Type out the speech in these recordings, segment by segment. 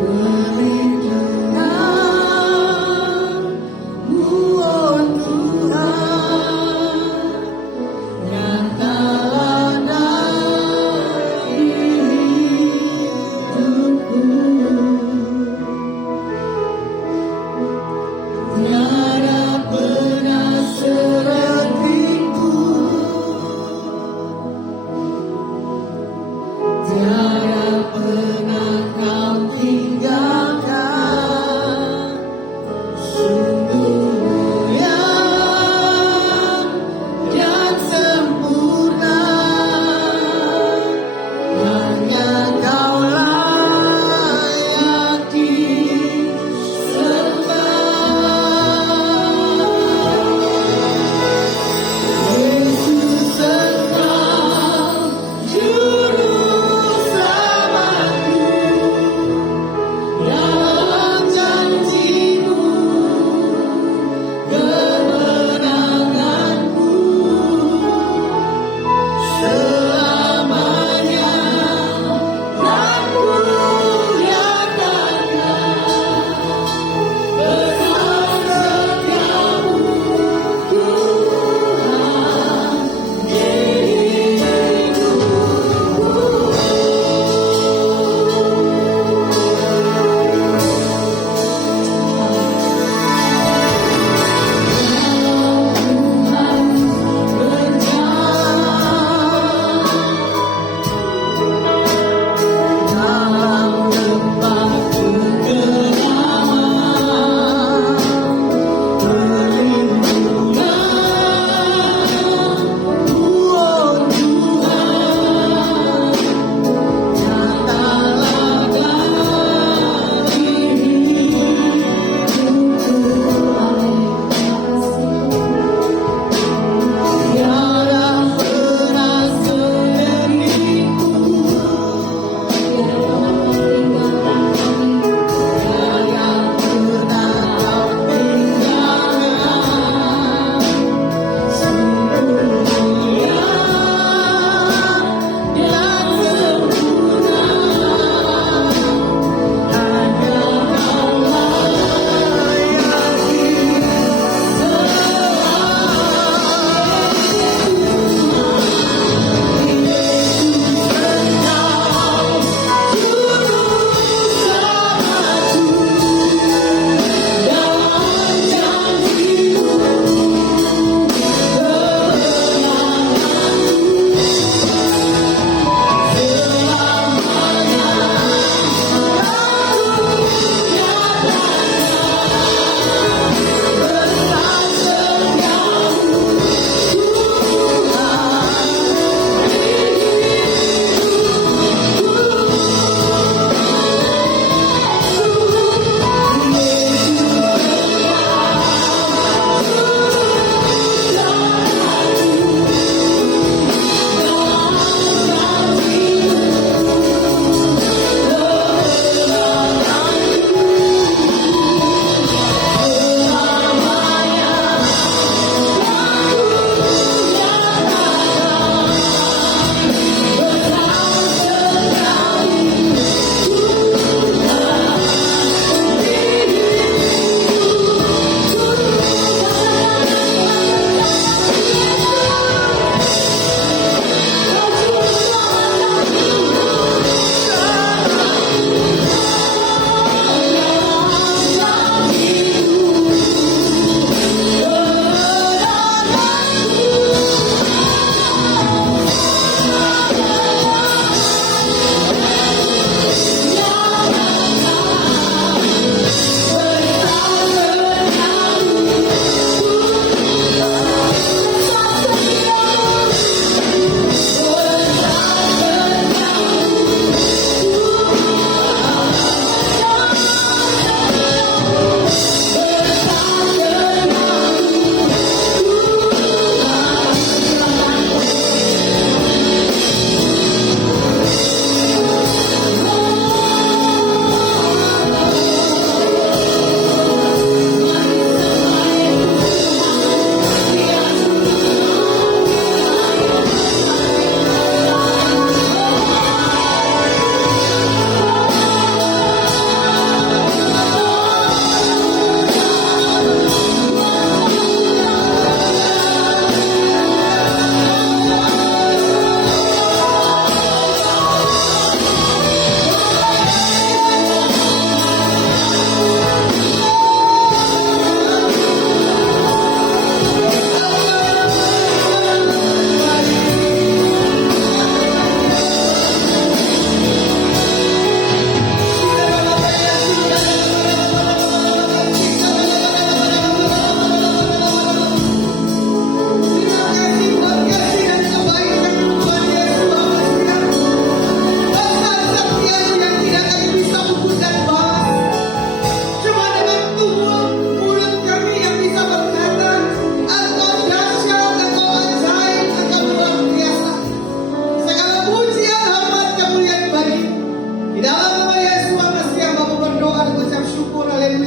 Perlindungan-Mu, oh Tuhan, nyatalah dari hidupku. Tiada pernah seperti-Mu, tiada pernah Kau tinggalkan.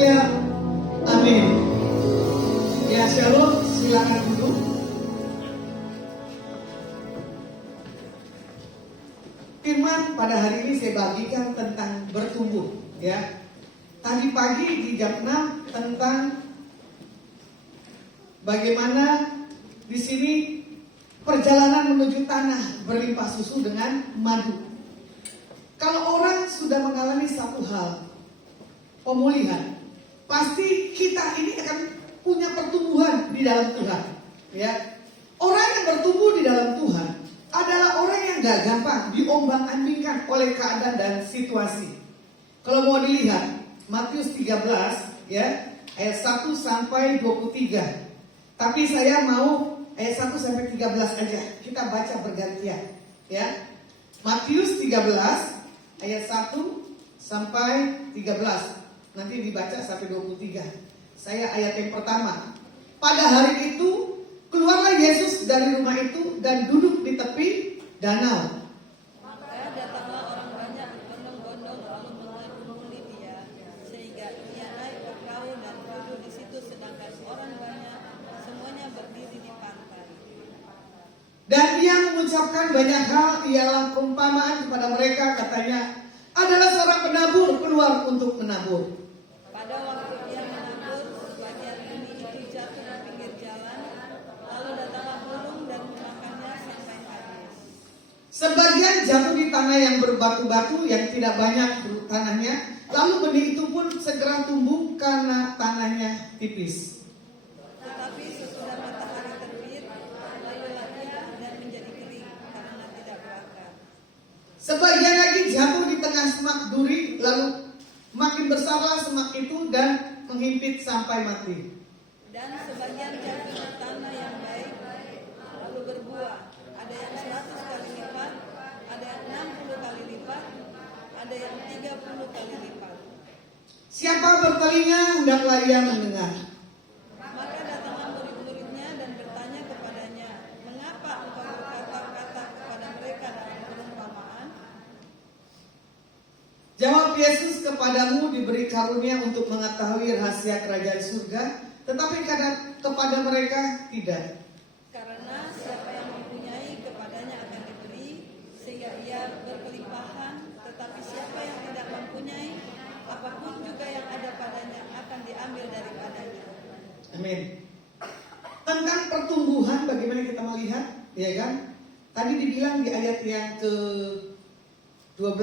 Haleluya. Amin. Ya, shalom, silakan duduk. Firman pada hari ini saya bagikan tentang bertumbuh, ya. Tadi pagi di jam 6 tentang bagaimana di sini perjalanan menuju tanah berlimpah susu dengan madu. Kalau orang sudah mengalami satu hal, pemulihan, pasti kita ini akan punya pertumbuhan di dalam Tuhan, ya. Orang yang bertumbuh di dalam Tuhan adalah orang yang gak gampang diombang-ambingkan oleh keadaan dan situasi. Kalau mau dilihat Matius 13, ya, ayat 1 sampai 23. Tapi saya mau ayat 1 sampai 13 aja. Kita baca bergantian, ya. Matius 13 ayat 1 sampai 13. Nanti dibaca sampai 23. Saya ayat yang pertama. Pada hari itu keluarlah Yesus dari rumah itu dan duduk di tepi danau. Maka datanglah orang banyak berbondong-bondong lalu mengerumuni dia, sehingga ia naik ke perahu dan duduk di situ, sedangkan orang banyak semuanya berdiri di pantai. Dan dia mengucapkan banyak hal, ialah perumpamaan kepada mereka, katanya, adalah seorang penabur keluar untuk menabur. Pada waktu ia menabur, sebagian benih itu jatuh di pinggir jalan, lalu datanglah burung dan memakannya sampai habis. Sebagian jatuh di tanah yang berbatu-batu, yang tidak banyak tanahnya, lalu benih itu pun segera tumbuh karena tanahnya tipis. Tetapi sesudah matahari terbit, lalu ia dan menjadi kering karena tidak berakar. Sebagian lagi jatuh di tengah semak duri, lalu makin besarlah semak itu dan menghimpit sampai mati. Dan sebagian jatuh di tanah yang baik, lalu berbuah. Ada yang 100 kali lipat, ada yang 60 kali lipat, ada yang 30 kali lipat. Siapa bertelinga, hendaklah ia mendengar. Maka datanglah murid-muridnya dan bertanya kepadanya, mengapa engkau berkata-kata kepada mereka dalam perumpamaan? Jawab Yesus, kepadamu diberi karunia untuk mengetahui rahasia kerajaan surga, tetapi kepada mereka tidak. Karena siapa yang mempunyai kepadanya akan diberi, sehingga ia berkelimpahan, tetapi siapa yang tidak mempunyai, apapun juga yang ada padanya akan diambil daripadanya. Amin. Tentang pertumbuhan bagaimana kita melihat, ya kan? Tadi dibilang di ayat yang ke-12.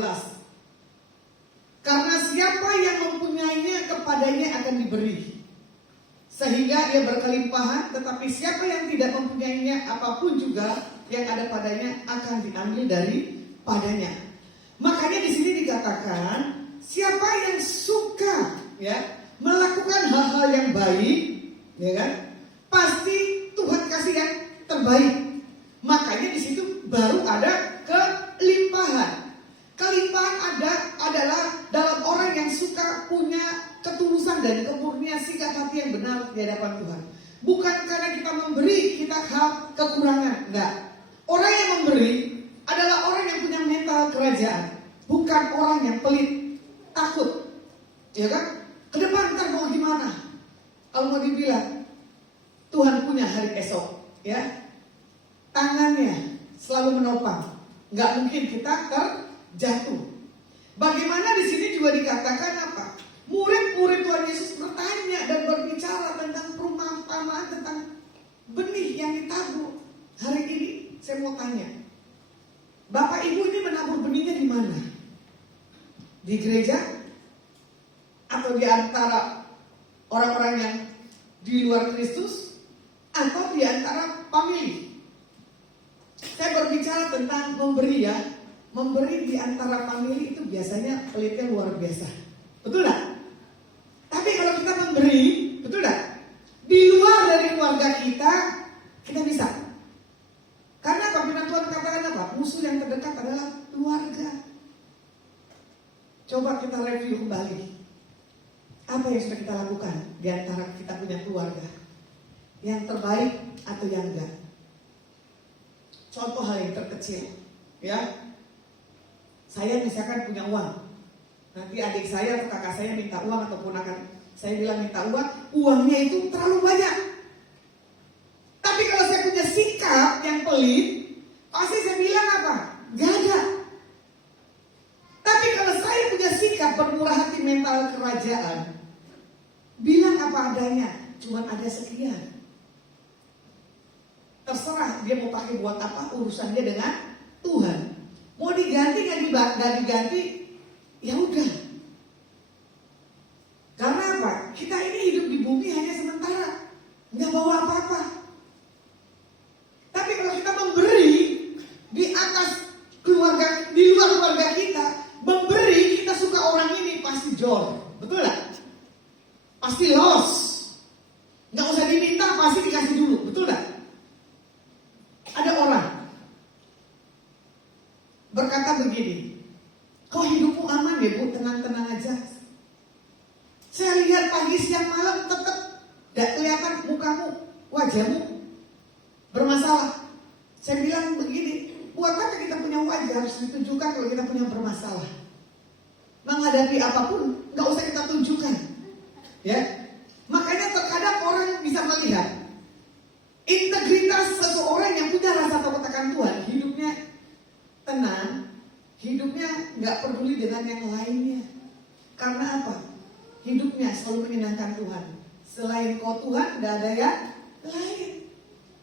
Karena siapa yang mempunyainya kepadanya akan diberi, sehingga ia berkelimpahan, tetapi siapa yang tidak mempunyainya, apapun juga yang ada padanya akan diambil daripadanya. Makanya di sini dikatakan, siapa yang suka, ya, melakukan hal-hal yang baik, ya kan, pasti Tuhan kasih yang terbaik. Makanya di situ baru ada kelimpahan. Kelimpahan adalah dalam orang yang suka punya ketulusan dan kemurnian sikap hati yang benar di hadapan Tuhan. Bukan karena kita memberi kita kekurangan, enggak. Orang yang memberi adalah orang yang punya mental kerajaan, bukan orang yang pelit, takut, ya kan? Ke depan ntar mau gimana? Kalau mau dibilang Tuhan punya hari esok, ya, tangannya selalu menopang, nggak mungkin kita terjatuh. Bagaimana di sini juga dikatakan apa? Murid-murid Tuhan Yesus bertanya dan berbicara tentang perumpamaan tentang benih yang ditabur. Hari ini saya mau tanya, Bapak Ibu ini menabur benihnya di mana? Di gereja? Atau di antara orang-orang yang di luar Kristus? Atau di antara pemilih? Saya berbicara tentang memberi, ya. Memberi di antara pemilih itu biasanya pelitnya luar biasa. Betul tak? Tapi kalau kita memberi, betul tak? Di luar dari keluarga kita bisa. Karena firman Tuhan katakan apa? Musuh yang terdekat adalah keluarga. Coba kita review kembali. Apa yang sudah kita lakukan di antara kita punya keluarga? Yang terbaik atau yang enggak? Contoh hal yang terkecil, ya. Saya misalkan punya uang, nanti adik saya atau kakak saya minta uang ataupun akan Saya bilang minta uang, uangnya itu terlalu banyak. Tapi kalau saya punya sikap yang pelit, pasti saya bilang apa? Gak ada. Tapi kalau saya punya sikap bermurah hati mental kerajaan, bilang apa adanya, cuman ada sekian. Terserah dia mau pakai buat apa, urusan dia dengan Tuhan. Mau diganti nggak diganti, ya udah. Karena apa? Kita ini hidup di bumi hanya sementara, nggak bawa apa-apa. Tapi kalau kita memberi di atas keluarga, di luar keluarga kita, memberi kita suka orang ini pasti jor, betul nggak? Pasti loss, nggak usah diminta pasti dikasih dulu, betul nggak? Ada orang berkata begini, kok hidupmu aman ya Bu, tenang-tenang aja. Saya lihat pagi siang malam tetap gak kelihatan mukamu, wajahmu bermasalah. Saya bilang begini, buat apa kita punya wajah harus ditunjukkan kalau kita punya bermasalah. Menghadapi apapun gak usah kita tunjukkan, ya. Makanya terkadang orang bisa melihat integritas seseorang yang punya rasa takut akan Tuhan, hidupnya tenang, hidupnya gak peduli dengan yang lainnya. Karena apa? Hidupnya selalu menyenangkan Tuhan. Selain kau Tuhan, gak ada yang lain.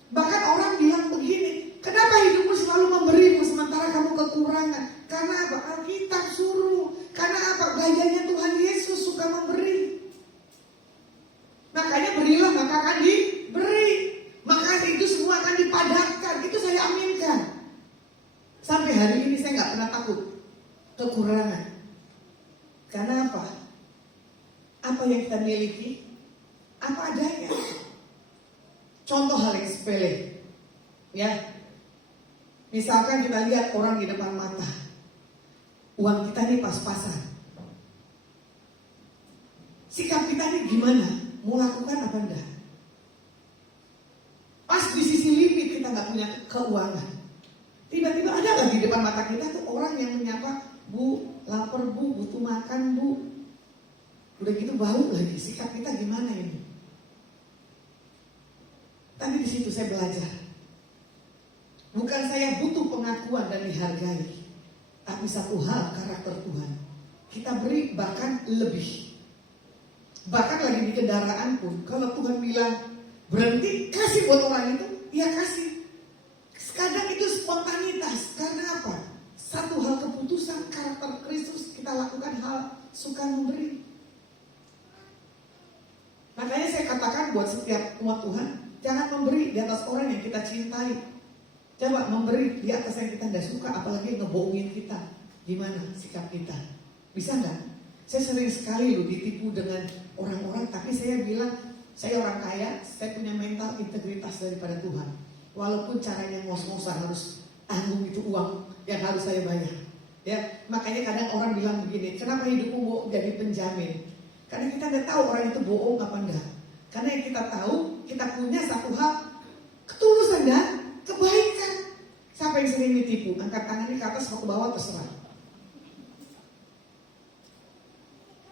Bahkan orang bilang begini, kenapa hidupmu selalu memberi sementara kamu kekurangan? Karena apa? Alkitab suruh. Karena apa? Gayanya Tuhan Yesus suka memberi. Makanya berilah maka akan diberi. Maka itu semua akan dipadatkan. Itu saya aminkan. Sampai hari ini saya gak pernah takut kekurangan. Karena apa? Apa yang kita miliki, apa adanya. Contoh hal yang sepele, ya. Misalkan kita lihat orang di depan mata, uang kita ini pas-pasan. Sikap kita ini gimana? Mau lakukan apa enggak? Pas di sisi limit kita nggak punya keuangan, tiba-tiba ada lagi di depan mata kita tuh orang yang menyapa, Bu, lapar Bu, butuh makan Bu. Udah gitu bau lagi, sikap kita gimana ini? Tapi di situ saya belajar. Bukan saya butuh pengakuan dan dihargai, tapi satu hal karakter Tuhan. Kita beri bahkan lebih. Bahkan lagi di kendaraan pun, kalau Tuhan bilang berhenti, kasih buat orang itu, ya kasih. Kadang itu spontanitas. Karena apa? Satu hal keputusan karakter Kristus, kita lakukan hal suka memberi. Makanya saya katakan buat setiap umat Tuhan, jangan memberi di atas orang yang kita cintai. Coba memberi di atas yang kita tidak suka, apalagi ngebohongin kita. Gimana sikap kita? Bisa nggak? Saya sering sekali loh ditipu dengan orang-orang, tapi saya bilang, saya orang kaya, saya punya mental integritas daripada Tuhan. Walaupun caranya ngos-ngosan harus tanggung itu uang yang harus saya bayar. Ya, makanya kadang orang bilang begini, kenapa hidupmu mau jadi penjamin? Karena kita tidak tahu orang itu bohong apa enggak. Karena yang kita tahu, kita punya satu hal, ketulusan dan kebaikan. Siapa yang sering ditipu? Angkat tangannya ke atas atau ke bawah terserah.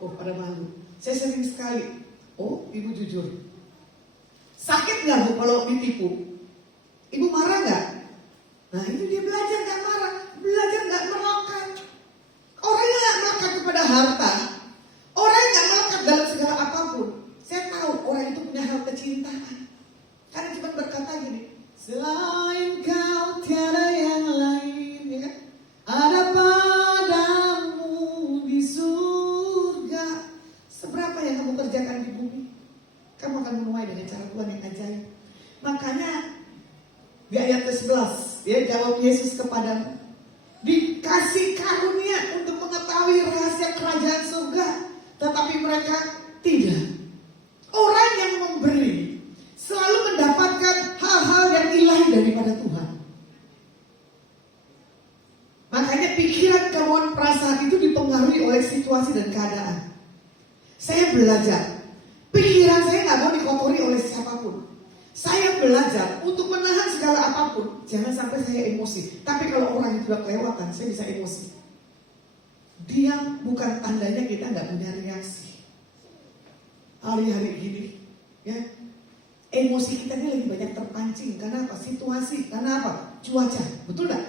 Oh, pada malu. Saya sering sekali. Oh, ibu jujur. Sakit nggak Bu kalau ditipu? Ibu marah nggak? Nah itu dia belajar nggak marah, belajar nggak melekat. Orang yang nggak melekat kepada harta, orang yang nggak melekat dalam segala apapun. Saya tahu orang itu punya hal kecintaan. Karena cuma berkata gini, selain kau tiada yang lain, ya kan? Ada padamu di surga. Seberapa yang kamu kerjakan di bumi, kamu akan menuai dengan cara Tuhan yang ajaib. Makanya di ayat ke-11, dia jawab Yesus kepadamu, dikasih karunia untuk mengetahui rahasia kerajaan surga, tetapi mereka tidak. Orang yang memberi selalu mendapatkan hal-hal yang ilahi daripada Tuhan. Makanya pikiran, kemauan, perasaan itu dipengaruhi oleh situasi dan keadaan. Saya belajar, pikiran saya nggak mau dikotori oleh siapapun. Saya belajar untuk menahan segala apapun. Jangan sampai saya emosi. Tapi kalau orang itu sudah kelewatan, saya bisa emosi. Diam bukan tandanya kita nggak punya reaksi. emosi kita ini lagi banyak terpancing. Karena apa? Situasi. Karena apa? Cuaca. Betul gak?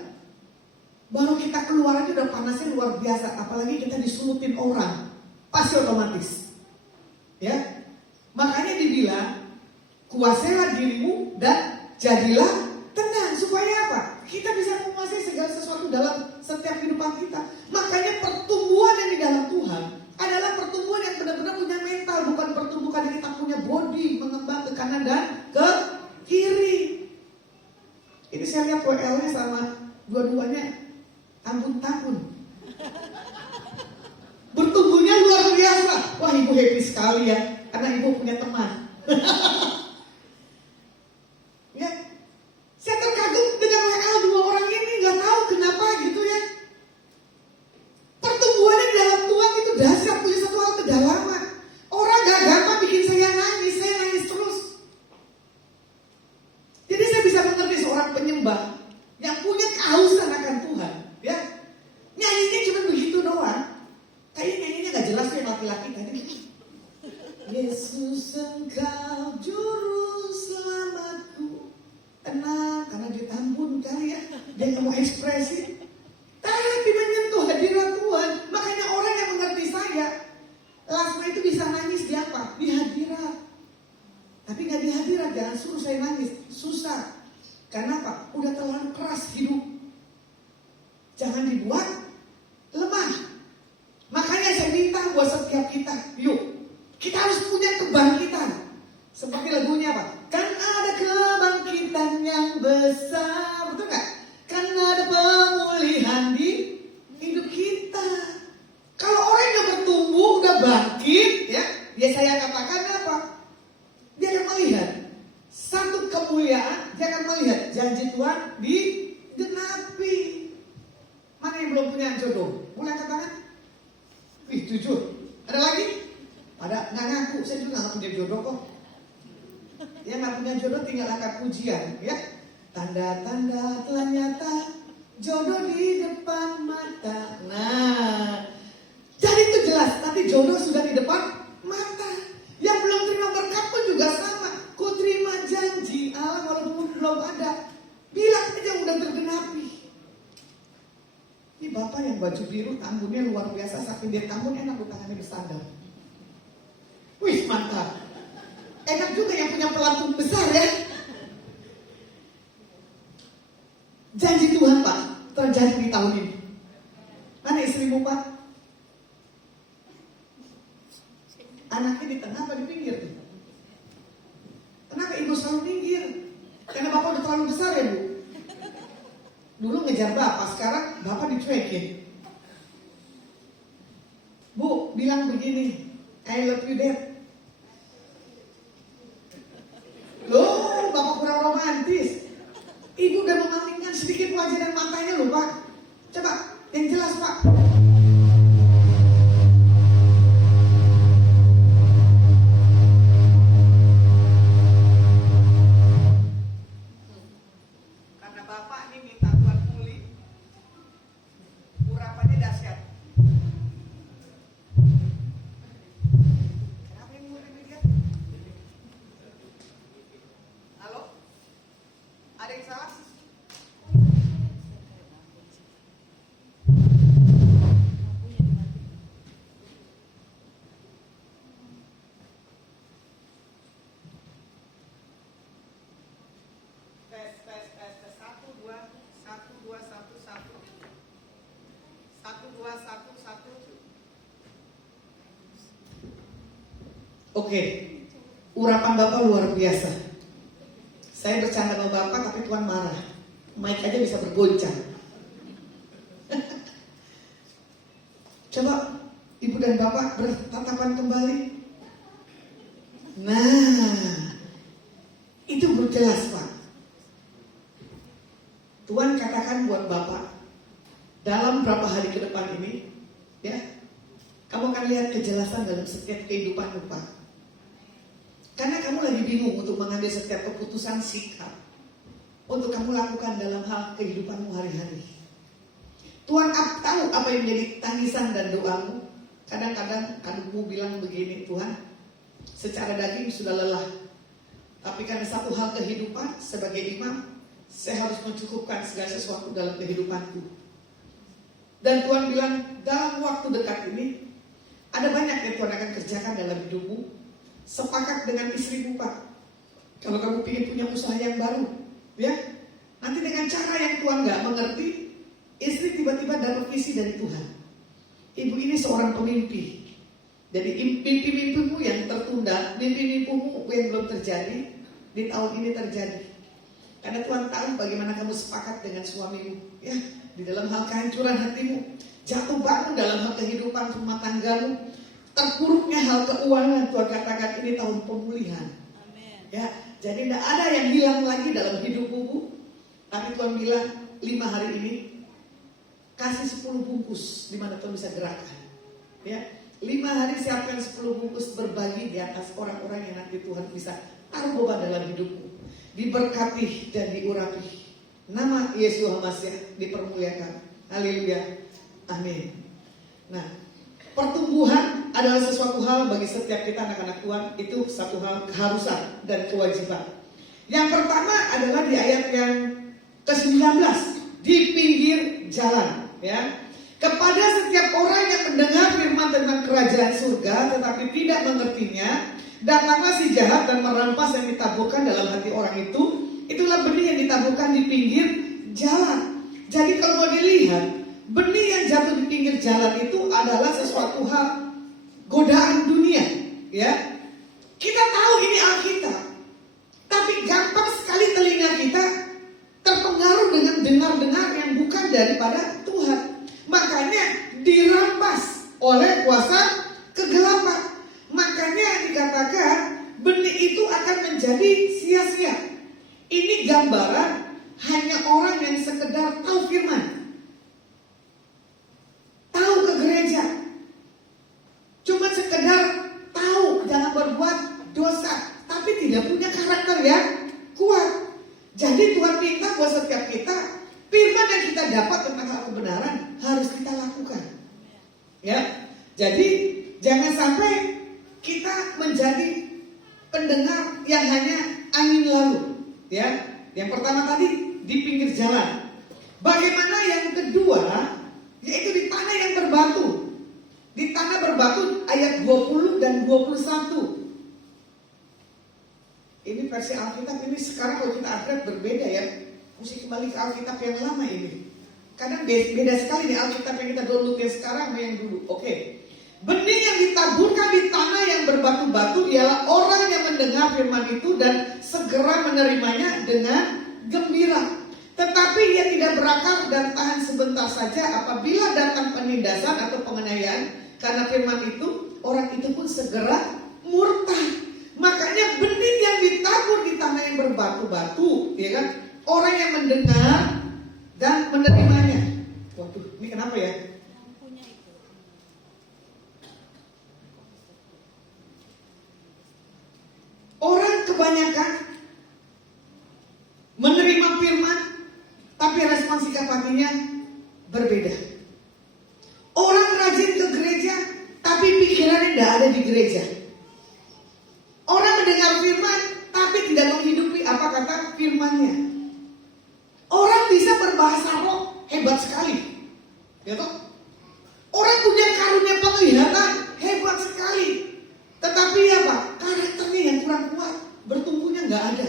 Baru kita keluar aja udah panasnya luar biasa. Apalagi kita disulutin orang. Pasti otomatis. Ya. Makanya dibilang, kuasailah dirimu dan jadilah tenang. Supaya apa? Kita bisa menguasai segala sesuatu dalam setiap kehidupan kita. Makanya pertumbuhan yang di dalam Tuhan adalah pertumbuhan yang benar-benar punya mental, bukan pertumbuhan yang kita punya body mengembang ke kanan dan ke kiri. Ini saya lihat WL-nya sama dua-duanya ampun-tampun. Bertumbuhnya luar biasa. Wah, ibu happy sekali ya, karena ibu punya teman. Ya, saya terkagum dengan WL dua orang ini, nggak tahu kenapa gitu ya. Pertumbuhannya dalam Tuhan itu dahsyat, punya satu hal kedalaman. Orang gak gampang bikin saya nangis terus. Jadi saya bisa mengerti seorang penyembah yang punya kehausan akan Tuhan, ya. Nyanyinya cuma begitu doang. Kayaknya nyanyinya gak jelas kayak laki-laki tadi. Yesus Engkau juru selamatku. Tenang, karena dia tambun kali ya. Dia gak mau ekspresi. Tapi menyentuh hadirat Tuhan. Makanya orang yang mengerti saya, Lasma itu bisa nangis di apa? Di hadirat. Tapi gak di hadirat, jangan suruh saya nangis. Susah. Karena apa? Udah terlalu keras hidup. Jangan dibuat lemah. Makanya saya minta buat setiap kita, yuk, kita harus punya kebangkitan. Seperti lagunya apa? Kan ada kebangkitan yang besar. Betul gak? Kan ada pemulihan di hidup kita. Kalau orang yang bertumbuh, udah bangkit, ya saya katakan apa? Dia akan melihat satu kemuliaan, dia akan melihat janji Tuhan digenapi. Mana yang belum punya jodoh? Mulai angkat tangan. Wih, jujur. Ada lagi? Ada nggak ngaku? Saya juga nggak punya jodoh kok. Yang nggak punya jodoh tinggal angkat pujian, ya. Tanda-tanda telah nyata, jodoh di depan mata. Nah, jadi itu jelas, tapi jodoh sudah di depan mata. Yang belum terima berkat pun juga sama. Ku terima janji Allah walaupun belum ada. Bilang aja udah tergenapi. Ini bapak yang baju biru tambunnya luar biasa, saking dia tambun enak tangannya bersandar. Wih, mantap. Enak juga yang punya pelampung besar ya. Janji Tuhan Pak terjadi di tahun ini. Mana istrimu Pak? Anaknya di tengah apa di pinggir? Kenapa ibu selalu minggir? Karena bapak udah terlalu besar ya Bu? Dulu ngejar bapak, sekarang bapak dicuekin. Bu, bilang begini, I love you Dad. Loh, bapak kurang romantis. Ibu udah memalingkan sedikit wajah dan matanya loh Pak. Coba, yang jelas Pak. Karena bapak ini minta Tuhan pulih, urapannya dahsyat. Kenapa yang mulai dia? Halo? Ada yang salah? Tes 1 2 1 1 1 2 1 1. Oke, urapan Bapak luar biasa. Saya bercanda sama Bapak tapi Tuhan marah. Mic aja bisa bergoncang. Coba Ibu dan Bapak bertatapan kembali. Nah, itu berjelas Pak. Tuhan katakan buat Bapak, dalam berapa hari ke depan ini, ya, kamu akan lihat kejelasan dalam setiap kehidupanmu Pak. Karena kamu lagi bingung untuk mengambil setiap keputusan sikap untuk kamu lakukan dalam hal kehidupanmu hari-hari. Tuhan tahu apa yang menjadi tangisan dan doamu. Kadang-kadang kamu bilang begini, Tuhan, secara daging sudah lelah, Tapi karena satu hal kehidupan sebagai imam, saya harus mencukupkan segala sesuatu dalam kehidupanku. Dan Tuhan bilang, dalam waktu dekat ini ada banyak yang Tuhan akan kerjakan dalam hidupmu. Sepakat dengan istrimu, Pak. Kalau kamu ingin punya usaha yang baru, ya, nanti dengan cara yang Tuhan gak mengerti, istri tiba-tiba dapat visi dari Tuhan. Ibu ini seorang pemimpi. Jadi mimpi-mimpimu yang tertunda, mimpi-mimpimu yang belum terjadi, di tahun ini terjadi. Karena Tuhan tahu bagaimana kamu sepakat dengan suamimu, ya, di dalam hal kehancuran hatimu, jatuh bangun dalam hal kehidupan rumah tanggamu, terpuruknya hal keuangan. Tuhan katakan ini tahun pemulihan. Amin. Ya, jadi tidak ada yang hilang lagi dalam hidupmu, Bu. Tapi Tuhan bilang 5 hari ini kasih 10 bungkus di mana Tuhan bisa gerakkan. Ya, 5 hari siapkan 10 bungkus berbagi di atas orang-orang yang nanti Tuhan bisa taruh beban dalam hidupmu. Diberkati dan diurapi. Nama Yesus Hamasiah dipermuliakan. Haleluya. Amin. Nah, pertumbuhan adalah sesuatu hal bagi setiap kita anak-anak Tuhan. Itu satu hal keharusan dan kewajiban. Yang pertama adalah di ayat yang ke-19, di pinggir jalan, ya. Kepada setiap orang yang mendengar firman tentang kerajaan surga tetapi tidak mengertinya, datanglah si jahat dan merampas yang ditaburkan dalam hati orang itu. Itulah benih yang ditaburkan di pinggir jalan. Jadi kalau mau dilihat, benih yang jatuh di pinggir jalan itu adalah sesuatu hal godaan dunia, ya. Kita tahu ini Alkitab, tapi gampang sekali telinga kita terpengaruh dengan dengar-dengar yang bukan daripada Tuhan. Makanya dirampas oleh kuasa kegelapan. Makanya dikatakan benih itu akan menjadi sia-sia. Ini gambaran hanya orang yang sekedar tahu firman, tahu ke gereja, cuma sekedar tahu jangan berbuat dosa, tapi tidak punya karakter yang kuat. Jadi Tuhan minta buat setiap kita, firman yang kita dapat tentang hal kebenaran harus kita lakukan. Ya, jadi jangan sampai kita menjadi pendengar yang hanya angin lalu. Ya, yang pertama tadi di pinggir jalan. Bagaimana yang kedua? Yaitu di tanah yang berbatu. Di tanah berbatu ayat 20 dan 21. Ini versi Alkitab ini sekarang kalau kita upgrade berbeda ya. Mesti kembali ke Alkitab yang lama ini. Kadang beda sekali nih Alkitab yang kita download yang sekarang sama yang dulu. Oke. Benih yang ditaburkan di tanah yang berbatu-batu ialah orang yang mendengar firman itu dan segera menerimanya dengan gembira. Tetapi ia tidak berakar dan tahan sebentar saja. Apabila datang penindasan atau penganiayaan karena firman itu, orang itu pun segera murtad. Makanya benih yang ditabur di tanah yang berbatu-batu, ya kan? Orang yang mendengar dan menerimanya. Waduh, ini kenapa ya? Orang kebanyakan menerima firman, tapi respon sikap hatinya berbeda. Orang rajin ke gereja, tapi pikirannya tidak ada di gereja. Orang mendengar firman, tapi tidak menghidupi apa kata firmannya. Orang bisa berbahasa roh, hebat sekali, ya toh? Orang punya karunia penglihatan, hebat sekali. Tetapi apa? Karakternya yang kurang kuat, bertumbuhnya nggak ada.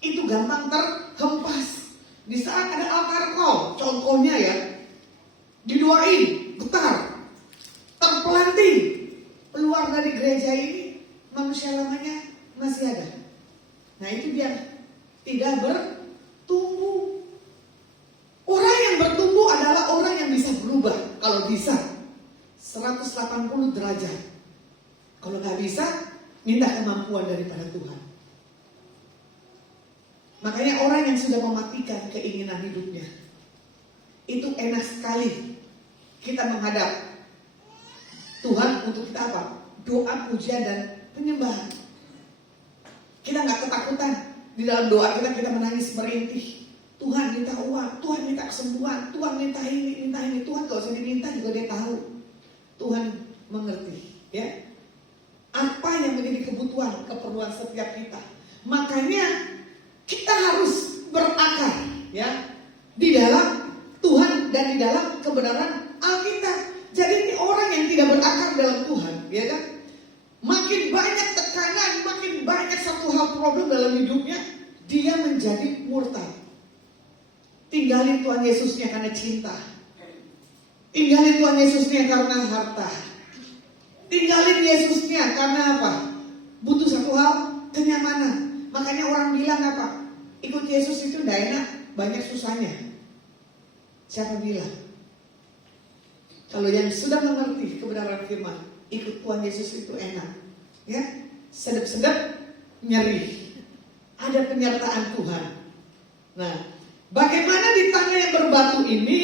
Itu gampang terhempas. Di saat ada altar call, contohnya ya, didoain, getar, terpelanting, keluar dari gereja ini, manusia lamanya masih ada. Nah itu dia tidak bertumbuh. Orang yang bertumbuh adalah orang yang bisa berubah. Kalau bisa 180 derajat. Kalau nggak bisa, minta kemampuan daripada Tuhan. Makanya orang yang sudah mematikan keinginan hidupnya, itu enak sekali kita menghadap Tuhan untuk kita apa? Doa, pujian, dan penyembahan. Kita nggak ketakutan. Di dalam doa kita menangis merintih. Tuhan minta uang, Tuhan minta kesembuhan, Tuhan minta ini, minta ini. Tuhan kalau usah diminta juga dia tahu. Tuhan mengerti, ya. Apa yang menjadi kebutuhan, keperluan setiap kita. Maka makin banyak tekanan, makin banyak satu hal problem dalam hidupnya, dia menjadi murtad. Tinggalin Tuhan Yesusnya karena cinta. Tinggalin Tuhan Yesusnya karena harta. Tinggalin Yesusnya karena apa? Butuh satu hal, kenyamanan. Makanya orang bilang apa? Ikut Yesus itu tidak enak, banyak susahnya. Siapa bilang? Kalau yang sudah mengerti kebenaran firman, ikut Tuhan Yesus itu enak. Ya, sedap-sedap, nyeri. Ada penyertaan Tuhan. Nah, bagaimana di tanah yang berbatu ini,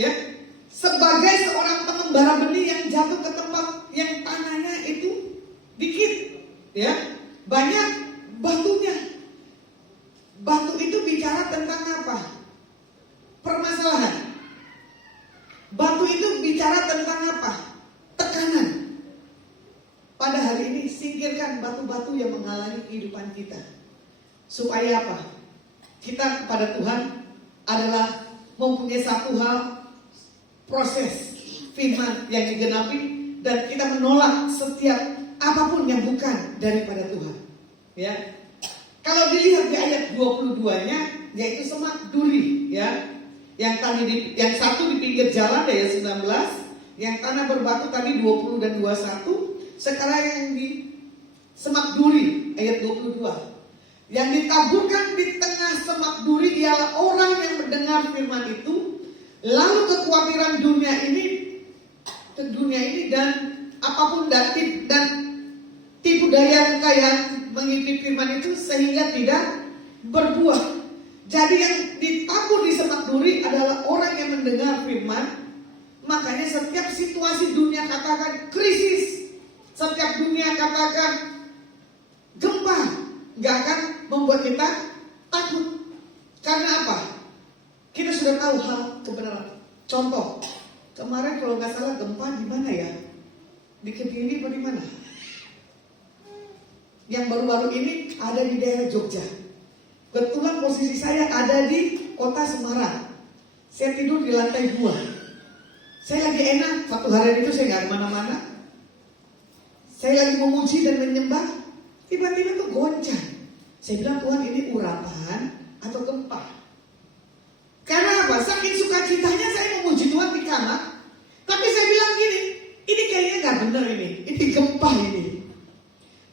ya, sebagai seorang pengembara benih yang jatuh ke tempat yang tanahnya itu dikit, ya, banyak batunya. Batu itu bicara tentang apa? Permasalahan. Batu itu bicara tentang apa? Tekanan. Pada hari ini singkirkan batu-batu yang menghalangi kehidupan kita. Supaya apa? Kita kepada Tuhan adalah mempunyai satu hal, proses firman yang digenapi, dan kita menolak setiap apapun yang bukan daripada Tuhan. Ya. Kalau dilihat di ayat 22-nya, yaitu semak duri, ya. Yang tadi yang satu di pinggir jalan ayat 19, yang tanah berbatu tadi 20 dan 21, sekarang yang di semak duri ayat 22. Yang ditaburkan di tengah semak duri ialah orang yang mendengar firman itu, lalu kekhawatiran dunia ini dan apapun dan tipu daya yang mengikuti firman itu sehingga tidak berbuah. Jadi yang ditabur di semak duri adalah orang yang mendengar firman. Makanya setiap situasi dunia katakan krisis, setiap dunia katakan gempa, gak akan membuat kita takut. Karena apa? Kita sudah tahu hal kebenaran. Contoh, kemarin kalau nggak salah gempa di mana ya? Di Kediri atau di mana? Yang baru-baru ini ada di daerah Jogja. Kebetulan posisi saya ada di kota Semarang. Saya tidur di lantai 2. Saya lagi enak, satu hari itu saya nggak kemana-mana. Saya lagi memuji dan menyembah, tiba-tiba tuh goncang. Saya bilang, Tuhan, ini urapan atau gempa? Karena apa? Saking sukacitanya saya memuji Tuhan di kamar. Tapi saya bilang gini, ini kayaknya nggak benar ini gempa ini.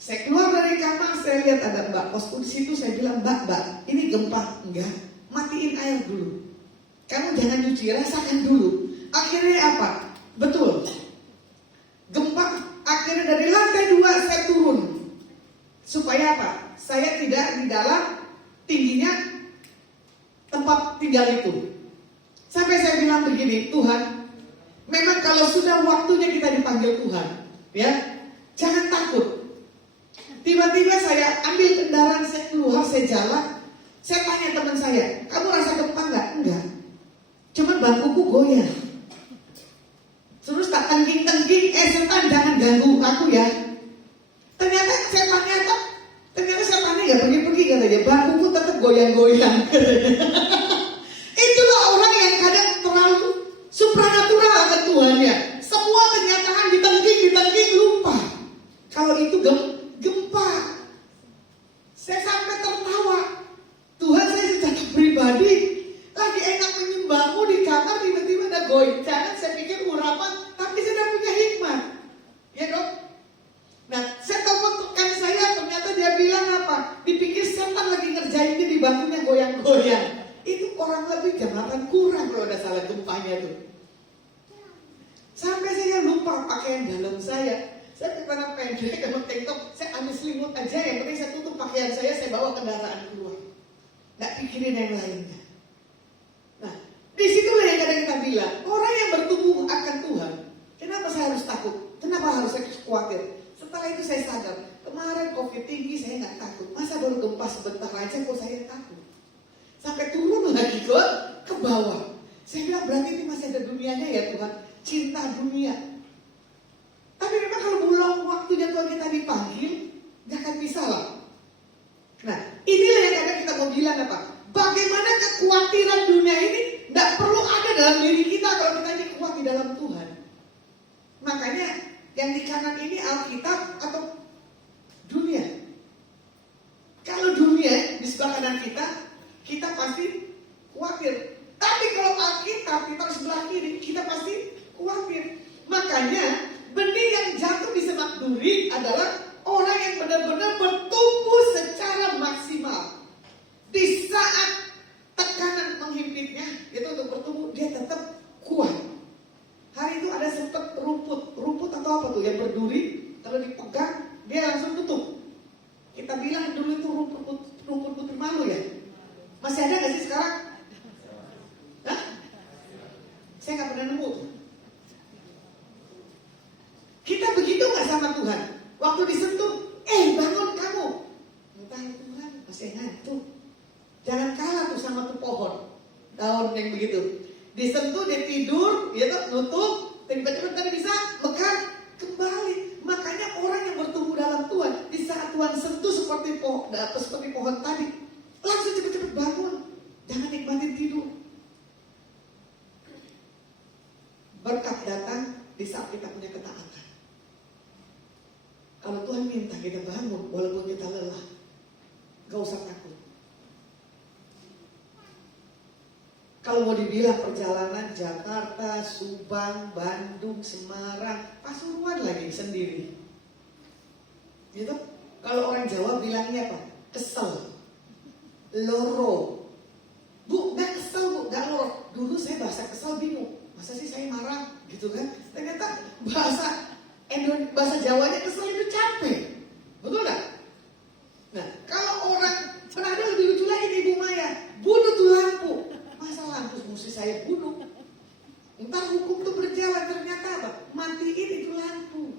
Saya keluar dari kamar, saya lihat ada Mbak Posku di situ. Saya bilang, Mbak, ini gempa? Enggak, matiin air dulu. Kamu jangan cuci, rasakan dulu. Akhirnya apa? Betul, gempa. Akhirnya dari lantai 2 saya turun. Supaya apa? Saya tidak di dalam tingginya tempat tinggal itu. Sampai saya bilang begini, Tuhan, memang kalau sudah waktunya kita dipanggil Tuhan, ya, jangan takut. Tiba-tiba saya ambil kendaraan, saya keluar, saya jalan. Saya tanya teman saya, kamu rasa gempa enggak? Enggak. Cuman bangkuku goyang. Terus tak tengking-tengking, setan jangan ganggu aku ya. Ternyata setannya gak pergi-pergi katanya. Bangkuku tetap goyang-goyang. Itulah orang yang kadang terlalu supranatural akan Tuhannya. Semua kenyataan ditengking lupa. Kalau itu gempa. Saya sampai tertawa. Tuhan, saya secara pribadi lagi enak menyembahmu di kamar, tiba-tiba ada goncang. Saya pikir urapan, tapi saya sudah punya hikmat. Ya dong? Nah, saya telepon rekan saya, ternyata dia bilang apa? Dipikir setan lagi ngerjainnya di bangkunya goyang-goyang. Itu orang lebih jam 8 kurang kalau ada salah gempanya tuh. Sampai saya lupa pakaian dalam saya. Saya celana pendek sama tank top, saya ambil selimut aja, yang penting saya tutup pakaian saya bawa kendaraan keluar. Nggak pikirin yang lainnya. Nah, disitulah yang kadang kita bilang, orang yang bertumbuh akan Tuhan, kenapa saya harus takut? Kenapa harus saya khawatir? Setelah itu saya sadar, kemarin COVID tinggi saya nggak takut. Masa baru gempa sebentar aja kok saya takut? Sampai turun lagi ke bawah. Saya bilang, berarti ini masih ada dunianya ya Tuhan, cinta dunia. Tapi memang kalau belum waktunya Tuhan kita dipanggil, gak akan bisa lah. Nah, inilah yang kadang kita mau bilang apa? Bagaimana kekhawatiran dunia ini gak perlu ada dalam diri kita kalau kita ini kuat di dalam Tuhan. Makanya yang di kanan ini Alkitab atau adalah orang yang benar-benar bertumbuh secara maksimal. Di saat tekanan menghimpitnya, itu untuk bertumbuh, dia tetap kuat. Hari itu ada sempat rumput atau apa tuh yang berduri, kalau dipegang dia langsung tutup. Kita bilang dulu itu rumput putri malu ya. Masih ada nggak sih sekarang? Hah? Saya nggak pernah nemu tuh. Kita begitu nggak sama Tuhan? Waktu disentuh, bangun kamu. Entah Tuhan masih ngantuk. Jangan kalah tuh sama tuh pohon daun yang begitu. Disentuh dia tidur, dia tuh nutup, tiba-tiba tadi bisa mekar kembali. Makanya orang yang bertumbuh dalam Tuhan, di saat Tuhan sentuh seperti pohon tadi, langsung cepet-cepet bangun. Jangan nikmatin tidur. Berkat datang di saat kita punya ketaatan. Kalau Tuhan minta kita bangun walaupun kita lelah, gak usah takut. Kalau mau dibilang perjalanan Jakarta, Subang, Bandung, Semarang, Pasuruan lagi sendiri. Gitu? Kalau orang Jawa bilangnya apa? Kesel, loro. Bu, gak kesel bu, gak loro. Dulu saya bahasa kesel bingung. Masa sih saya marah, gitu kan? Ternyata bahasa Jawanya kesel itu capek. Betul gak? Nah, kalau orang pernah ada lebih lucu lagi di Ibu Maya, bunuh tuh lampu. Masa lampu mesti saya bunuh? Entar hukum tuh berjalan, ternyata apa? Matiin itu lampu.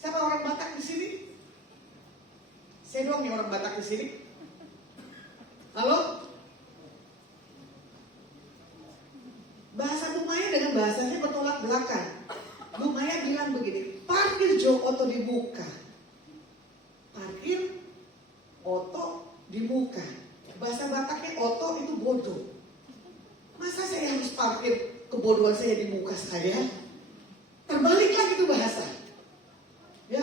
Siapa orang Batak di sini? Saya doang yang orang Batak di sini. Halo? Bahasa Bu Maya dengan bahasanya bertolak belakang. Bu Maya bilang begini, parkir jok oto dibuka. Parkir oto dibuka. Bahasa Bataknya oto itu bodoh. Masa saya harus parkir kebodohan saya di muka saya? Terbalik lagi itu bahasa. Ya,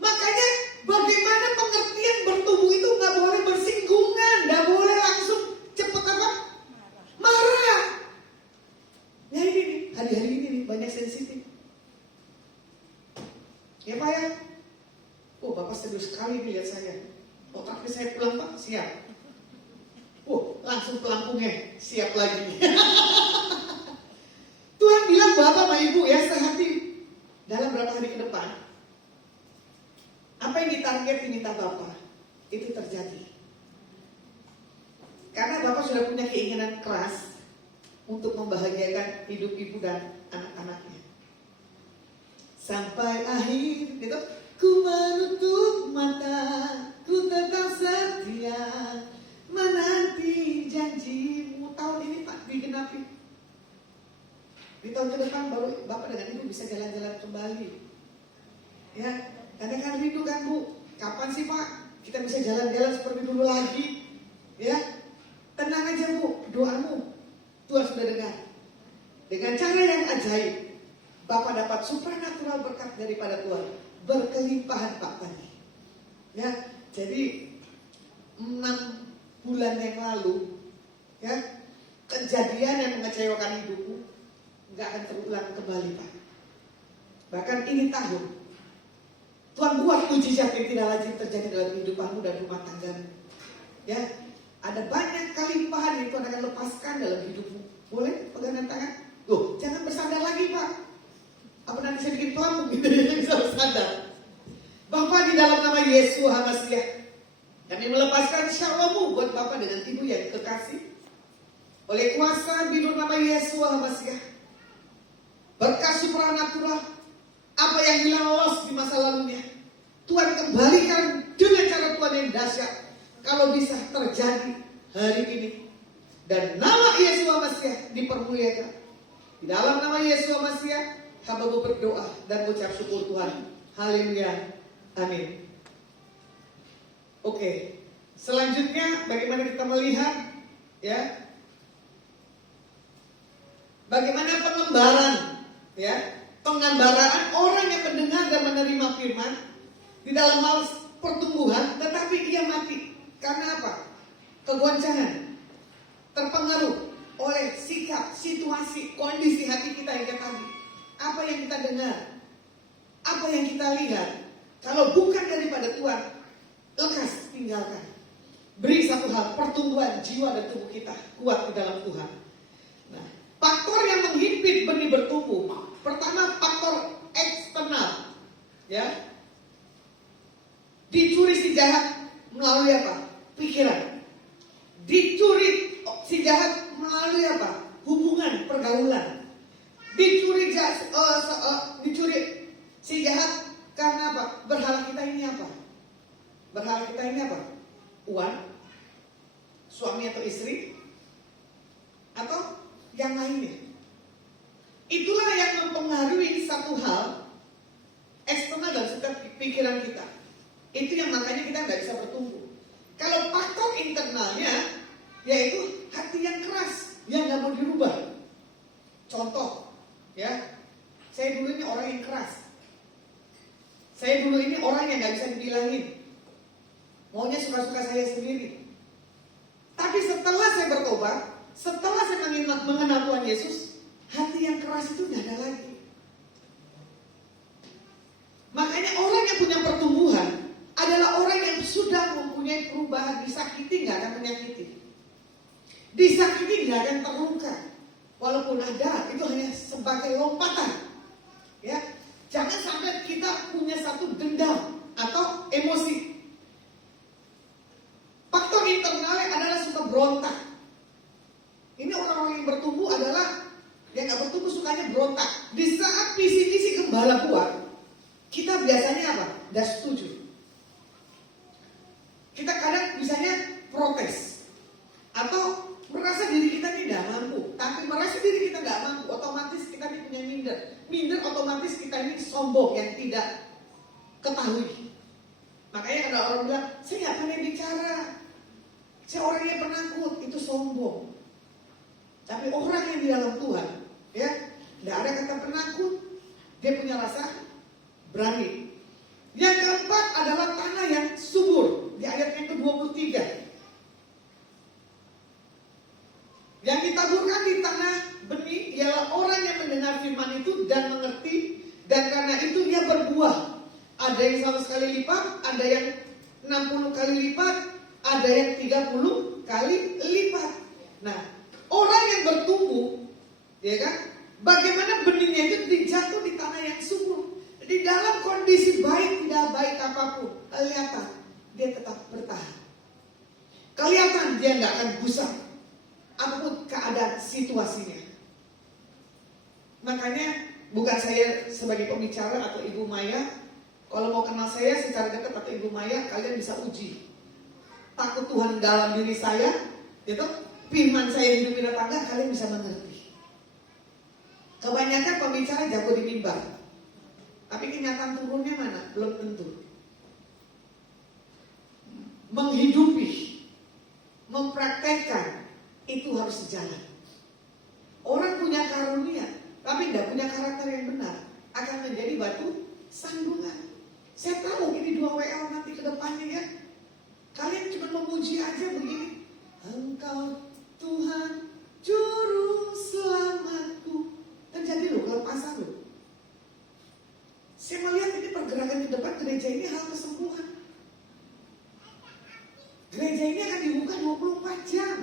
makanya bagaimana pengertian bertumbuh itu nggak boleh bersinggungan, nggak boleh langsung cepet apa? Marah. Ya ini nih, hari-hari ini nih banyak sensitif. Ya Pak ya. Oh Bapak serius sekali nih lihat saya. Otaknya saya pulang Pak, siap. Langsung pelampungnya siap lagi. Tuhan bilang Bapak sama Ibu ya sehati dalam berapa hari ke depan. Apa yang ditarget diminta Bapak itu terjadi. Karena Bapak sudah punya keinginan keras untuk membahagiakan hidup Ibu dan anak-anaknya. Sampai akhir gitu, ku menutup mata, ku tetap setia menanti janjimu. Tahun ini Pak digenapi. Di tahun ke depan baru Bapak dengan Ibu bisa jalan-jalan kembali. Ya, karena kan rindu kan Bu. Kapan sih Pak kita bisa jalan-jalan seperti dulu lagi? Ya, tenang aja Bu, doamu Tuhan sudah dengar. Dengan cara yang ajaib, Bapak dapat supernatural berkat daripada Tuhan. Berkelimpahan Pak tadi. Ya, jadi 6 bulan yang lalu, ya, kejadian yang mengecewakan hidupku nggak akan terulang kembali Pak. Bahkan ini tahun Tuhan buat mujizat yang tidak lazim terjadi dalam kehidupanmu dan rumah tanggamu. Ya, ada banyak kelimpahan yang Tuhan akan lepaskan dalam hidupmu. Boleh pegangan tangan? Loh, jangan bersandar lagi Pak. Apa nanti saya bikin pelampung gitu ya, bisa bersandar. Bapak di dalam nama Yesus HaMasiah, kami melepaskan shalom buat Bapak dengan Ibu yang kekasih. Oleh kuasa di nama Yesus HaMasiah, berkat supranatural, apa yang hilang lolos di masa lalunya, Tuhan kembalikan dengan cara Tuhan yang dahsyat. Kalau bisa terjadi hari ini. Dan nama Yesus HaMasiah dipermuliakan. Di dalam nama Yesus HaMasiah, hamba berdoa dan ucap syukur Tuhan. Haleluya. Amin. Oke, selanjutnya bagaimana kita melihat ya, bagaimana pengembaraan ya, penggambaraan orang yang mendengar dan menerima firman di dalam hal pertumbuhan, tetapi ia mati karena apa? Kegoncangan, terpengaruh oleh sikap, situasi, kondisi hati kita yang tadi. Apa yang kita dengar, apa yang kita lihat, Kalau bukan daripada Tuhan, lekas tinggalkan. Beri satu hal, pertumbuhan jiwa dan tubuh kita kuat di dalam Tuhan. Nah, faktor yang menghimpit benih bertumbuh. Pertama, faktor eksternal. Ya. Dicuri si jahat melalui apa? Pikiran. Dicuri si jahat melalui apa? Hubungan, pergaulan. Dicuri si jahat karena apa? Berhala kita ini apa? Berhala kita ini apa? Uang, suami atau istri, atau yang lainnya. Itulah yang mempengaruhi satu hal eksternal dalam setiap pikiran kita. Itu yang makanya kita nggak bisa bertumbuh. Kalau faktor internalnya, yaitu hati yang keras, yang nggak mau dirubah. Contoh, ya, saya dulu ini orang yang keras. Saya dulu ini orang yang nggak bisa dibilangin. Maunya suka-suka saya sendiri. Tapi setelah saya bertobat, setelah saya mengenal Tuhan Yesus, hati yang keras itu nggak ada lagi. Makanya orang yang punya pertumbuhan adalah orang yang sudah mempunyai perubahan. Disakiti nggak akan menyakiti. Disakiti nggak akan terluka. Walaupun ada, itu hanya sebagai lompatan. Ya, jangan sampai kita punya satu dendam atau emosi. Faktor internalnya adalah suka berontak. Ini orang-orang yang bertumbuh adalah yang nggak bertumbuh sukanya berontak. Di saat visi-visi gembala buat, kita biasanya apa? Nggak setuju. Kita kadang misalnya protes atau merasa diri kita tidak mampu. Tapi merasa diri kita nggak mampu, otomatis kita ini punya minder. Minder otomatis kita ini sombong yang tidak ketahui. Makanya ada orang bilang, saya nggak pandai bicara. Saya orang yang penakut, itu sombong. Tapi orang yang di dalam Tuhan, ya, tidak ada kata penakut, dia punya rasa berani. Yang keempat adalah tanah yang subur, di ayat yang ke-23. Yang ditaburkan di tanah benih ialah orang yang mendengar firman itu dan mengerti, dan karena itu dia berbuah. Ada yang 100 kali lipat, ada yang 60 kali lipat, ada yang 30 kali lipat. Nah, orang yang bertumbuh, ya kan? Bagaimana benihnya itu dijatuh di tanah yang subur. Di dalam kondisi baik tidak baik apapun, kelihatan dia tetap bertahan. Kelihatan dia nggak akan gusar apapun keadaan situasinya. Makanya bukan saya sebagai pembicara atau Ibu Maya. Kalau mau kenal saya secara dekat atau Ibu Maya, kalian bisa uji takut Tuhan dalam diri saya, gitu. Firman saya hidup di tangga, kalian bisa mengerti. Kebanyakan pembicara jago di mimbar, tapi kenyataan turunnya mana? Belum tentu. Menghidupi, mempraktekkan, itu harus sejalan. Orang punya karunia, tapi tidak punya karakter yang benar, akan menjadi batu sandungan. Saya tahu ini 2 WL nanti ke depannya ya. Kalian cuma memuji aja begini. Engkau Tuhan Juru Selamatku. Terjadi loh kelepasan loh. Saya melihat ini pergerakan di depan gereja ini hal kesembuhan. Gereja ini akan dibuka 24 jam.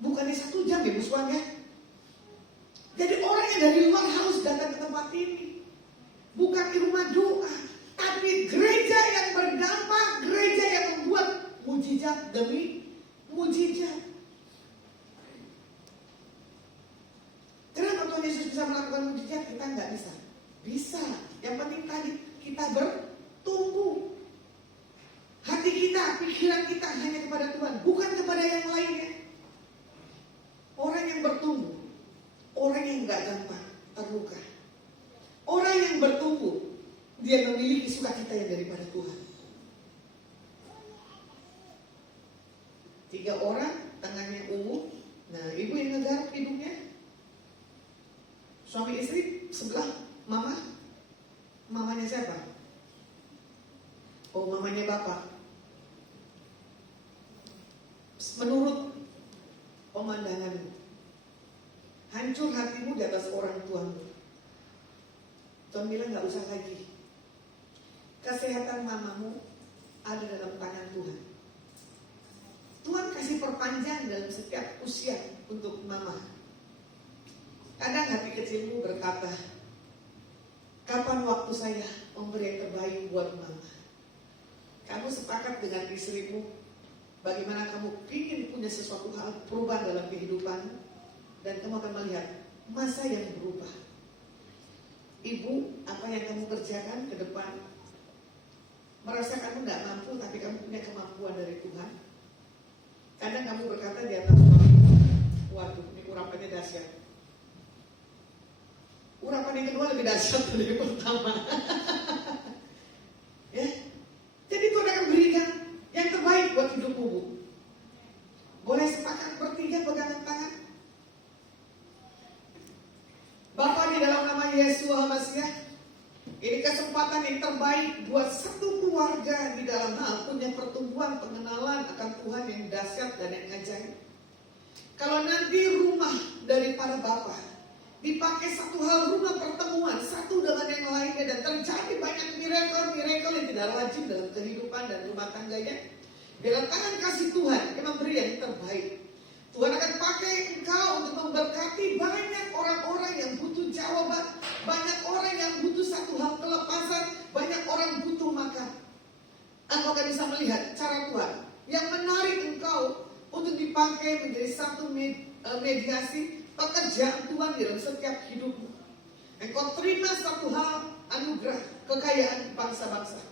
Bukannya 1 jam ya musuhannya. Jadi orang yang dari luar harus datang ke tempat ini. Bukan di rumah doa, tapi gereja yang berdampak, gereja yang membuat mujizat demi mujizat. Kenapa Tuhan Yesus bisa melakukan mujizat? Kita nggak bisa. Bisa. Yang penting tadi kita bertumbuh. Hati kita, pikiran kita hanya kepada Tuhan, bukan kepada yang lainnya. Orang yang bertumbuh, orang yang nggak gampang terluka. Orang yang bertumbuh, dia memiliki sukacita yang daripada Tuhan. 3 orang, tangannya ungu. Nah, ibu yang ngegarap hidungnya. Suami istri sebelah, mamanya siapa? Oh, mamanya bapak. Menurut pemandanganmu, hancur hatimu di atas orang tuamu. Tuhan bilang gak usah lagi. kesehatan mamamu ada dalam tangan Tuhan. Tuhan kasih perpanjang dalam setiap usia untuk mama. Kadang hati kecilmu berkata, kapan waktu saya memberi yang terbaik buat mama? Kamu sepakat dengan istrimu bagaimana kamu ingin punya sesuatu hal perubahan dalam kehidupanmu, dan kamu akan melihat masa yang berubah. Ibu, apa yang kamu kerjakan ke depan, merasa kamu tidak mampu tapi kamu punya kemampuan dari Tuhan. Kadang kamu berkata di atas suamimu, waduh, ini urapannya dahsyat. Urapan yang kedua lebih dahsyat dari yang pertama. Ya, jadi Tuhan akan berikan yang terbaik buat hidupmu. Boleh sepakat bertiga pegangan tangan. Bapa, di dalam nama Yesus Al-Masih, ini kesempatan yang terbaik buat satu keluarga di dalam hal punya pertumbuhan pengenalan akan Tuhan yang dahsyat dan yang ajaib. Kalau nanti rumah dari para Bapa dipakai satu hal, rumah pertemuan satu dengan yang lainnya, dan terjadi banyak miracle yang tidak lazim dalam kehidupan dan rumah tangganya, dalam tangan kasih Tuhan yang memberi yang terbaik. Tuhan akan pakai engkau untuk memberkati banyak orang-orang yang butuh jawaban, banyak orang yang butuh satu hal kelepasan, banyak orang butuh makan. Engkau akan bisa melihat cara Tuhan yang menarik engkau untuk dipakai menjadi satu mediasi pekerjaan Tuhan dalam setiap hidupmu. Engkau terima satu hal anugerah kekayaan bangsa-bangsa.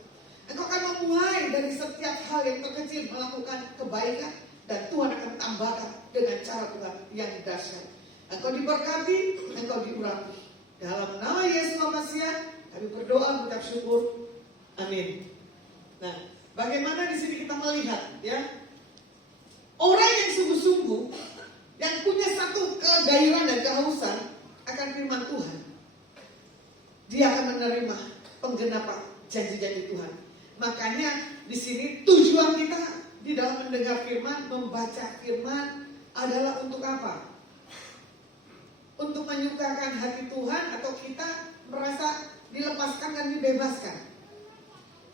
Engkau akan memulai dari setiap hal yang terkecil melakukan kebaikan, dan Tuhan akan tambahkan dengan cara Tuhan yang dahsyat. Engkau diberkati, engkau diurapi. Dalam nama Yesus Al-Masih kami berdoa mengucap syukur. Amin. Nah, bagaimana di sini kita melihat, ya, orang yang sungguh-sungguh, yang punya satu kegairahan dan kehausan akan firman Tuhan, dia akan menerima penggenapan janji-janji Tuhan. Makanya di sini tujuan kita di dalam mendengar firman, membaca firman adalah untuk apa? Untuk menyukakan hati Tuhan, atau kita merasa dilepaskan dan dibebaskan.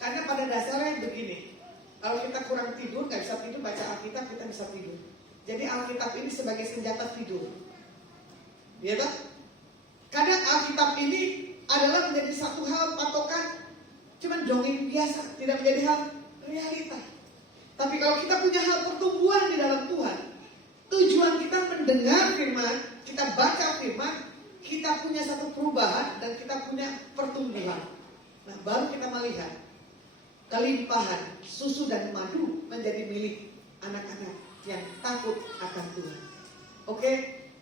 Karena pada dasarnya begini, kalau kita kurang tidur, gak bisa tidur, baca Alkitab kita bisa tidur. Jadi Alkitab ini sebagai senjata tidur. Ya tak? Kadang Alkitab ini adalah menjadi satu hal patokan, cuman dongeng biasa, tidak menjadi hal realita. Tapi kalau kita punya hal pertumbuhan di dalam Tuhan, tujuan kita mendengar firman, kita baca firman, kita punya satu perubahan dan kita punya pertumbuhan. Nah, baru kita melihat kelimpahan susu dan madu menjadi milik anak-anak yang takut akan Tuhan. Oke,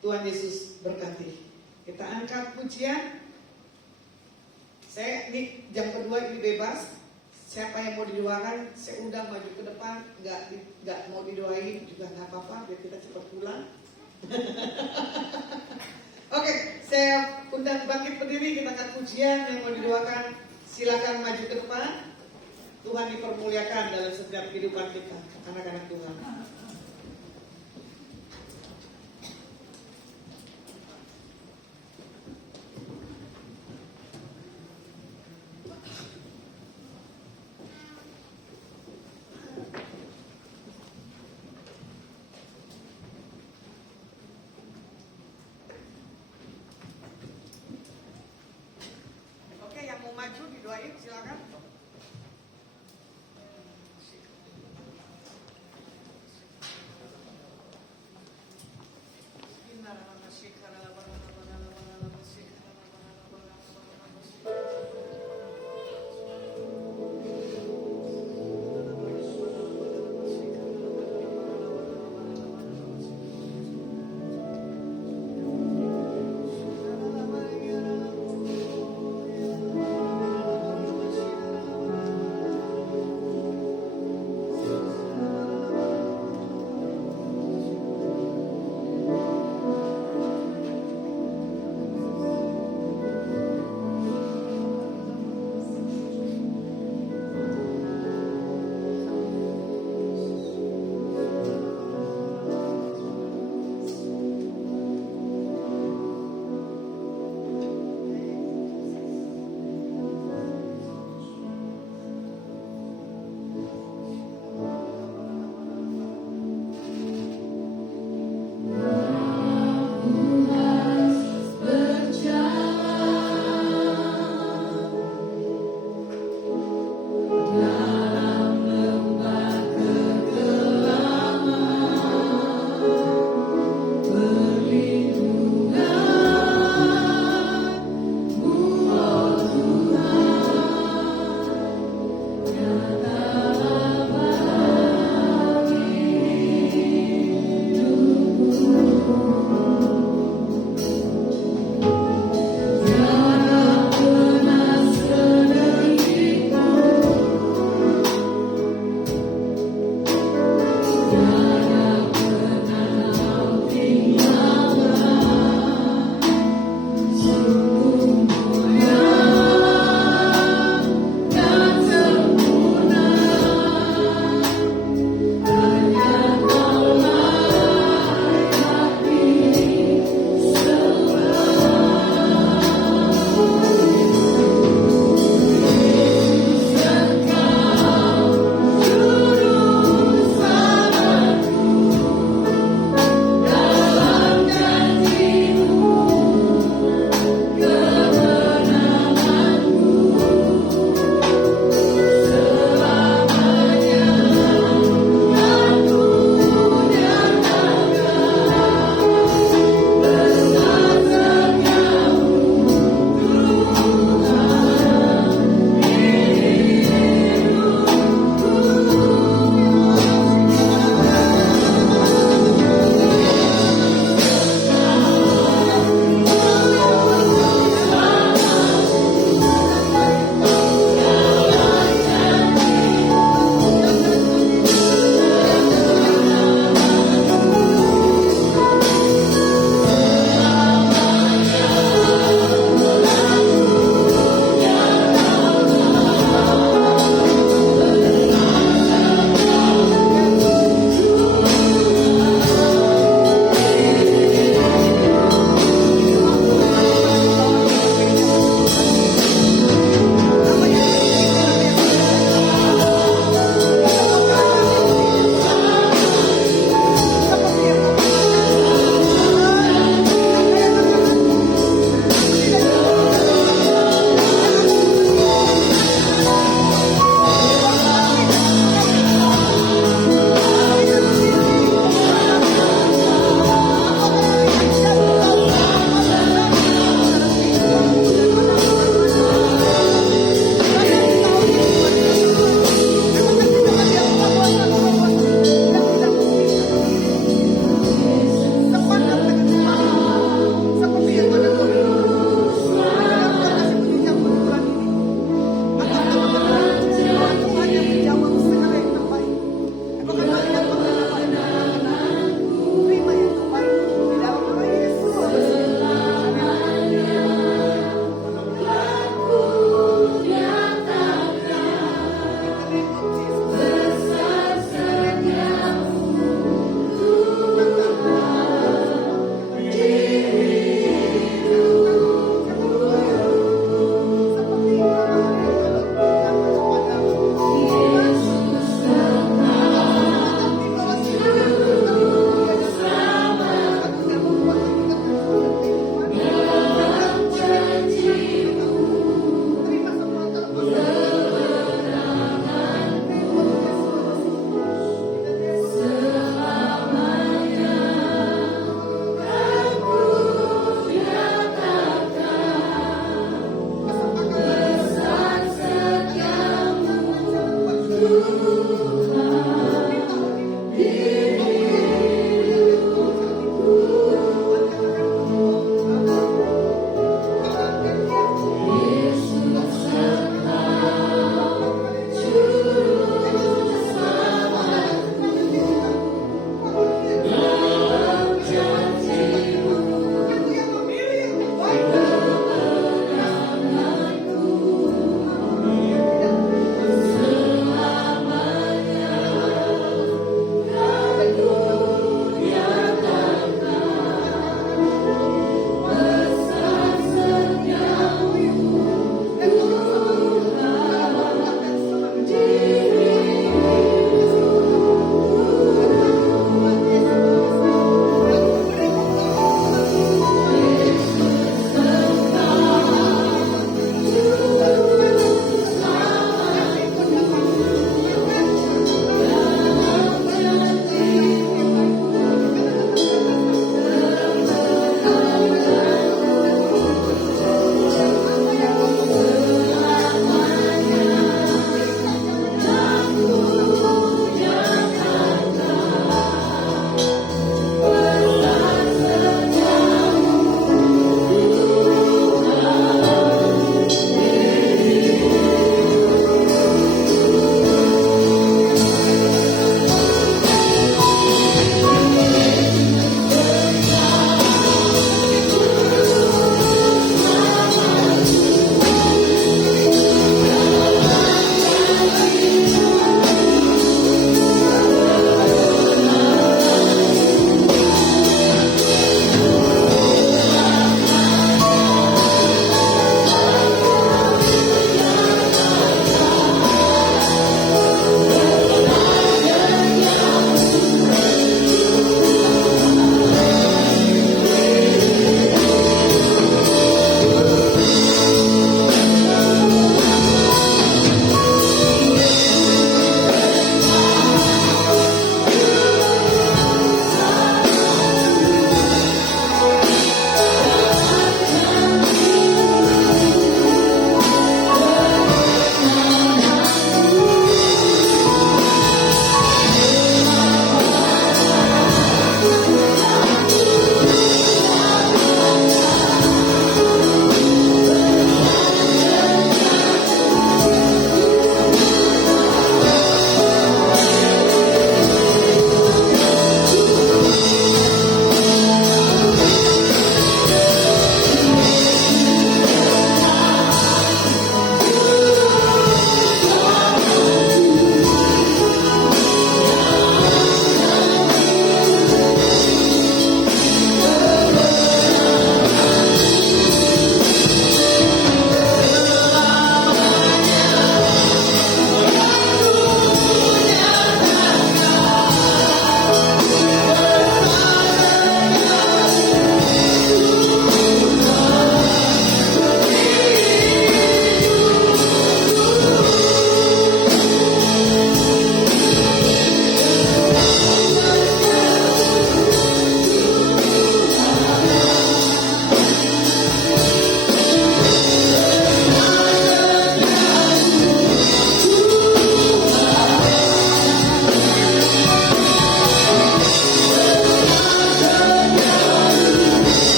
Tuhan Yesus berkati. Kita angkat pujian. Saya ini jam kedua ini bebas. Siapa yang mau didoakan, saya undang maju ke depan. Nggak mau didoain juga nggak apa-apa, biar kita cepat pulang. Oke, saya undang bangkit berdiri, kita akan pujian. Yang mau didoakan, silakan maju ke depan. Tuhan dipermuliakan dalam setiap kehidupan kita, anak-anak Tuhan. Maju didoain, silakan.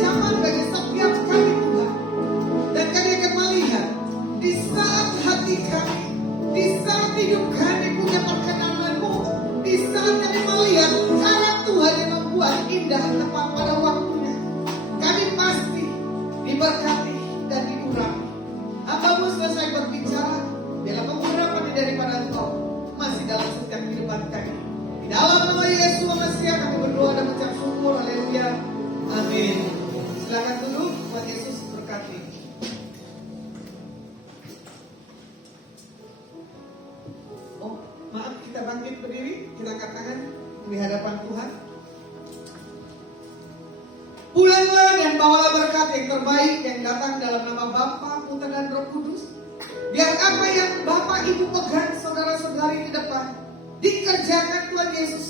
ancaman bagi setiap kami Tuhan. Dan kami akan melihat di saat hati kami, di saat hidup kami punya perkenanan-Mu, di saat kami melihat cara Tuhan yang membuat indah tepat pada waktunya, kami pasti diberkati dan diurapi. Hamba-Mu selesai berbicara, biarlah pengurapan daripada Engkau masih dalam setiap kehidupan kami. Di dalam nama Yesus Mesias kami berdoa dan mengucap syukur. Haleluya. Amin. Silakan duduk. Tuhan Yesus berkati. Oh, maaf, kita bangkit berdiri, kita katakan di hadapan Tuhan. Pulanglah dan bawalah berkat yang terbaik yang datang dalam nama Bapa, Putra dan Roh Kudus. Biar apa yang Bapak Ibu pegang, saudara-saudari di depan, dikerjakan Tuhan Yesus